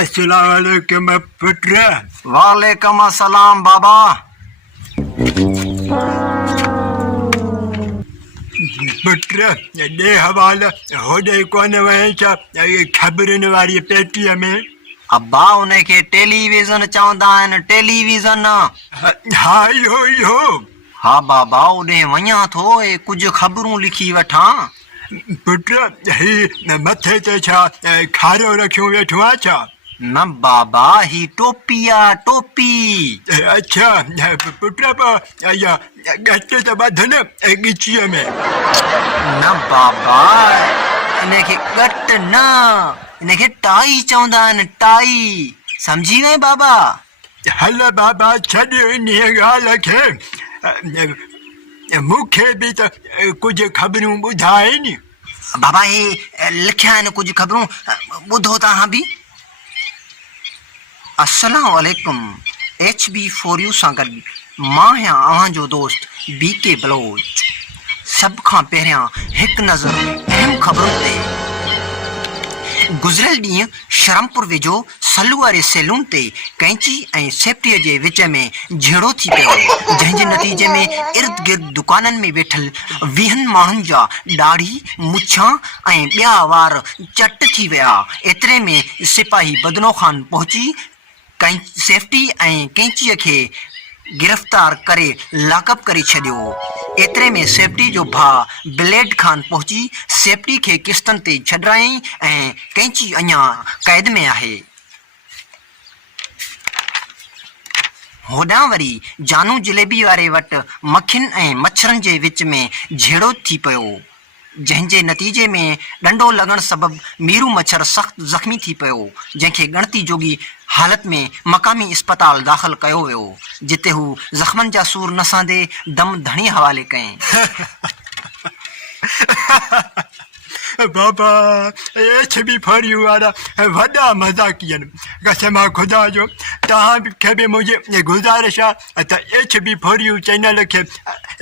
अस्सलाम वालेकुम पुत्र। वालेकुम अस्सलाम बाबा। पुत्र दे हवाला होॾे कोन वञे छा ख़बरुनि वारी पेटीअ में? अब्बा उनखे टेलीविज़न चवंदा आहिनि, टेलीविज़न। हा इहो हा बाबा, ओॾे वञा थो ऐं कुझु ख़बरूं लिखी वठां। पुत्र ही मथे ते छा खारो रखियो वेठो आहे छा? न बाबा, ही टोपी आहे, टोपी। अच्छा पुत्र इहा ॻच त ॿध न ॻिचीअ में। न बाबा, इनखे ॻट न, इनखे टाई चवंदा आहिनि, टाई। सम्झी वई बाबा? हल बाबा छॾ इन ॻाल्हि खे, मूंखे बि त कुझु ख़बरूं ॿुधाए नी। बाबा हे लिखिया आहिनि कुझु ख़बरूं, ॿुधो तव्हां बि। अस्सलाम वालेकुम। HB4U सां गॾु मां आहियां अव्हांजो दोस्त BK बलोच। सभ खां पहिरियां हिकु नज़र अहम ख़बरुनि ते। गुज़िरियल ॾींहुं शरमपुर वेझो सलू वारे सैलून ते कैंची ऐं सेफ्टीअ जे विच में झेड़ो थी पियो, जंहिंजे नतीजे में इर्द गिर्द दुकाननि में वेठल 20 माण्हुनि जा ॾाढ़ी, मुछां ऐं ॿिया वार चट थी विया। एतिरे में सिपाही बदनो ख़ान पहुची सेफ्टी ऐं कैंचीअ खे गिरफ़्तार करे लाकअप करे छॾियो। एतिरे में सेफ्टी जो भाउ ब्लेड ख़ान पहुची सेफ्टी खे किस्तनि ते छॾायईं ऐं कैंची अञा क़ैद में आहे। होॾां वरी जानू जलेबी वारे वटि मक्खियुनि ऐं मच्छरनि जे विच में झेड़ो थी पियो, जंहिंजे नतीजे में डंडो लॻण सबबि मीरू मच्छर सख़्तु ज़ख़्मी थी पियो, जंहिंखे ॻणती जोगी हालत में मक़ामी इस्पताल दाख़िल कयो वियो, जिते हू ज़ख़्मनि जा सूर न सहंदे दम धणी हवाले कयईं। बाबा HB4U वारा वॾा मज़ाकी आहिनि। कसम ख़ुदा जो तव्हां खे बि मुंहिंजी गुज़ारिश आहे त HB4U चैनल खे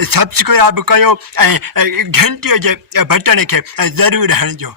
सब्सक्राइब कयो ऐं घंटीअ जे बटण खे ज़रूरु हणिजो।